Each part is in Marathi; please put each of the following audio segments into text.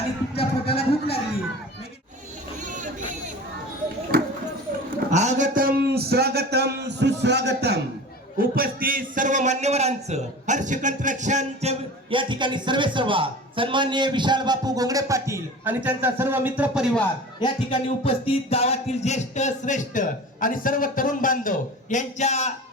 आणि तुमच्या पोटाला भूक लागली. आगतम स्वागतम सुस्वागतम. उपस्थित सर्व मान्यवरांचं हर्ष कंत्रक्षांच्या या ठिकाणी सर्वे सर्वा सन्मान्य विशाल बापू गोंगडे पाटील आणि त्यांचा सर्व मित्र परिवार या ठिकाणी उपस्थित गावातील ज्येष्ठ श्रेष्ठ आणि सर्व तरुण बांधव यांच्या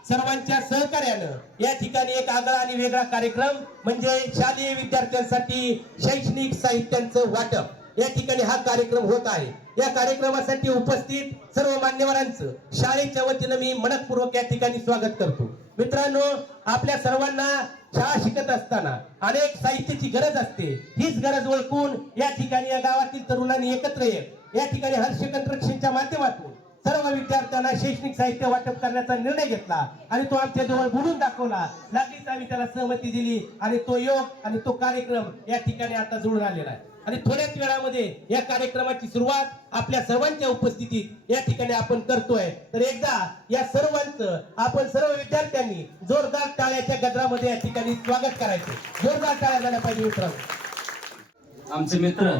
सर्वांच्या सहकार्यानं या ठिकाणी एक आगळा आणि वेगळा कार्यक्रम म्हणजे शालेय विद्यार्थ्यांसाठी शैक्षणिक साहित्यांचं वाटप. या ठिकाणी हा कार्यक्रम होत आहे. या कार्यक्रमासाठी उपस्थित सर्व मान्यवरांचं शाळेच्या वतीनं मी मनपूर्वक या ठिकाणी स्वागत करतो. मित्रांनो आपल्या सर्वांना शाळा शिकत असताना अनेक साहित्याची गरज असते. हीच गरज ओळखून या ठिकाणी या गावातील तरुणांनी एकत्र येत या ठिकाणी हर्ष माध्यमातून सर्व विद्यार्थ्यांना शैक्षणिक साहित्य वाटप करण्याचा निर्णय घेतला आणि तो आमच्या जवळ बोलून दाखवला. लागलीच आम्ही त्याला सहमती दिली आणि तो योग आणि तो कार्यक्रम या ठिकाणी आता जुळून आलेला आहे. आणि थोड्याच वेळामध्ये या कार्यक्रमाची सुरुवात आपल्या सर्वांच्या उपस्थितीत या ठिकाणी आपण करतोय. तर एकदा या सर्वांचं आपण सर्व विद्यार्थ्यांनी जोरदार टाळ्याच्या गजरामध्ये या ठिकाणी स्वागत करायचं. जोरदार टाळ्या झाल्या पाहिजे मित्रांनो. आमचे मित्र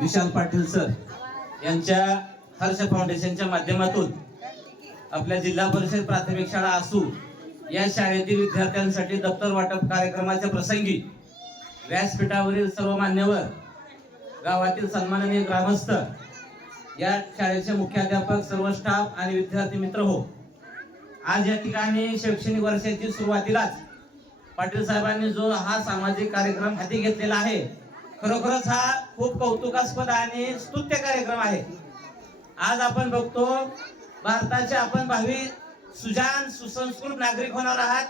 विशाल पाटील सर यांच्या हर्ष फाउंडेशनच्या माध्यमातून आपल्या जिल्हा परिषद प्राथमिक शाळा असू या शाळेतील विद्यार्थ्यांसाठी दप्तर वाटप कार्यक्रमाच्या प्रसंगी व्यासपीठावरील सर्व मान्यवर गावातील सन्माननीय ग्रामस्थ या शाळेचे मुख्याध्यापक सर्व स्टाफ आणि विद्यार्थी मित्र हो. आज या ठिकाणी शैक्षणिक वर्षाची सुरुवातीलाच पाटील साहेबांनी जो हा सामाजिक कार्यक्रम हाती घेतलेला आहे खरोखरच हा खूप कौतुकास्पद आणि स्तुत्य कार्यक्रम आहे. आज आपण बघतो भारताचे आपण भावी सुजान सुसंस्कृत नागरिक होणार आहात.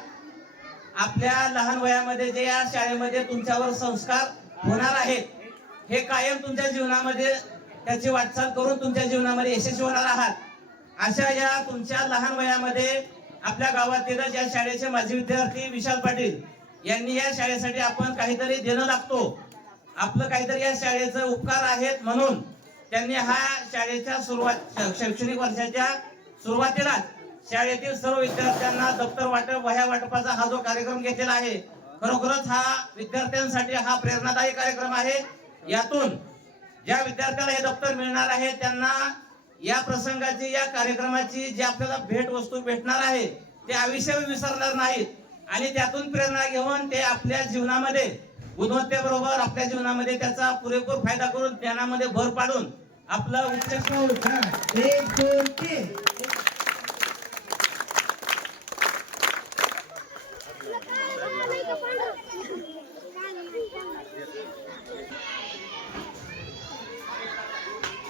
आपल्या लहान वयामध्ये जे या शाळेमध्ये तुमच्यावर संस्कार होणार आहेत हे कायम तुमच्या जीवनामध्ये त्याची वाटचाल करून तुमच्या जीवनामध्ये यशस्वी होणार आहात. अशा या तुमच्या लहान वयामध्ये आपल्या गावातीलच या शाळेचे माजी विद्यार्थी विशाल पाटील यांनी या शाळेसाठी आपण काहीतरी देणं लागतो. आपलं काहीतरी या शाळेचं उपकार आहेत म्हणून त्यांनी हा शाळेच्या सुरुवात शैक्षणिक वर्षाच्या सुरुवातीलाच शाळेतील सर्व विद्यार्थ्यांना दप्तर वाटप वह्या वाटपाचा हा जो कार्यक्रम घेतलेला आहे खरोखरच हा विद्यार्थ्यांसाठी हा प्रेरणादायी कार्यक्रम आहे. यातून ज्या विद्यार्थ्याला हे दप्तर मिळणार आहे त्यांना या प्रसंगाची या कार्यक्रमाची जी आपल्याला भेट वस्तू भेटणार आहे ते आयुष्य विसरणार नाहीत. आणि त्यातून प्रेरणा घेऊन ते आपल्या जीवनामध्ये गुणवत्तेबरोबर आपल्या जीवनामध्ये त्याचा पुरेपूर फायदा करून ज्ञानामध्ये भर पाडून आपला उच्च हा, एक दोन तीन.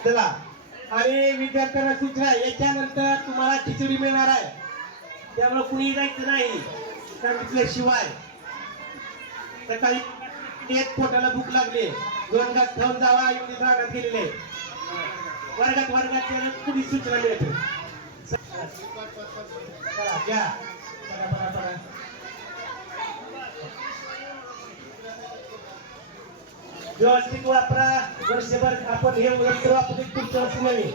चला. आणि विद्यार्थ्यांना सूचना. याच्यानंतर तुम्हाला खिचडी मिळणार आहे. त्यामुळे कुणी जायचं नाही. सांगितल्याशिवाय सकाळी एक पोटाला भूक लागली. दोन घास खाऊन जावा गेलेले. वर्गात वर्गात गेलं कुणी सूचना मिळते घ्या. परा, परा, परा. व्यवस्थित वापरा. वर्षभर आपण हे यंत्र वापरू पुढच्या वर्षी नवीन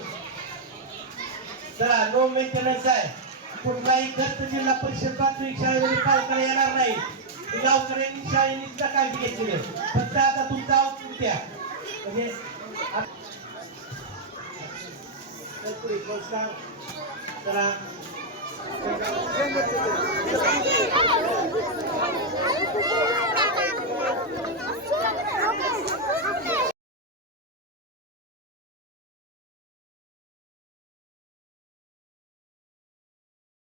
चला नो मेंटेनन्स आहे. कुठलाही खर्च जिल्हा परिषद प्राथमिक शाळेमध्ये पालकाला येणार नाही. गावकऱ्यांनी शाळेने काळजी घेतली फक्त आता तुमचा आउटपुट द्या. म्हणजे তারা